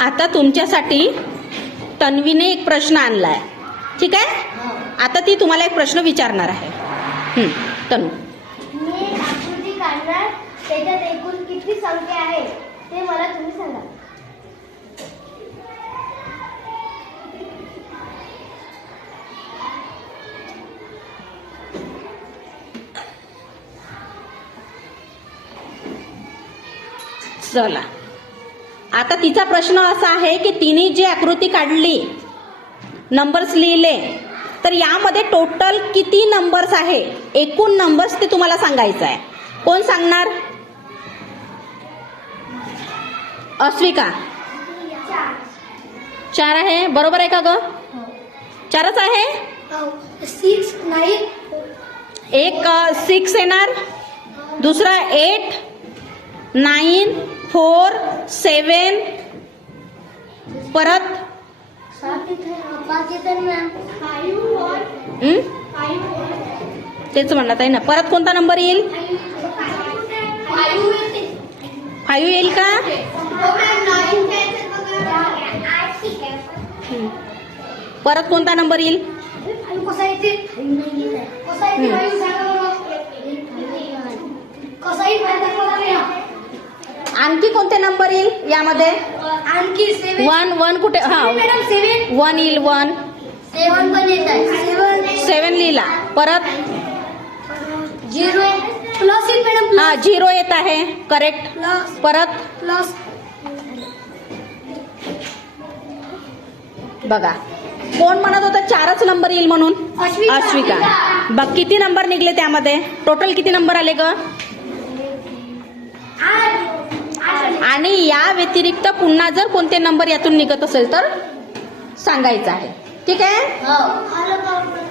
आता तुमच्यासाठी तन्वीने एक प्रश्न आणलाय, ठीक आहे? आता ती तुम्हाला एक प्रश्न विचारणार आहे. तन्वी, मी एक आकृती काढणार, त्याच्यात एकूण किती संख्या आहे ते मला तुम्ही सांगा. चला, आता तिचा प्रश्न असा आहे की तिने जी आकृती काढली, नंबर्स लिहिले, तर यामध्ये टोटल किती नंबर्स आहे, एकूण नंबर्स ते तुम्हाला सांगायचं आहे. कोण सांगणार? अस्विका. 4 आहे, बरोबर आहे का ग? 4च आहे. 6, 9. एक 6 येणार, दुसरा 8, 9, 4, 7, परत 5 येतात मॅम. 5 तेच म्हणत आहे ना. परत कोणता नंबर येईल? 5 येईल का? परत कोणता नंबर येईल? आणखी कोणते नंबर येईल यामध्ये? आणखी 1 कुठे? हा, 1 येईल. 1, 7 पण येत आहे. 7 लिहिला. परत 0 प्लस येईल मॅडम. हा, 0 येत आहे, करेक्ट. प्लस परत प्लस बघा, कोण म्हणत होतं 4च नंबर येईल म्हणून? अस्विका. बघ किती नंबर निघले त्यामध्ये, टोटल किती नंबर आले ग? आणि या व्यतिरिक्त पुन्हा जर कोणते नंबर यातून निघत असेल तर सांगायचं आहे, ठीक आहे? हो.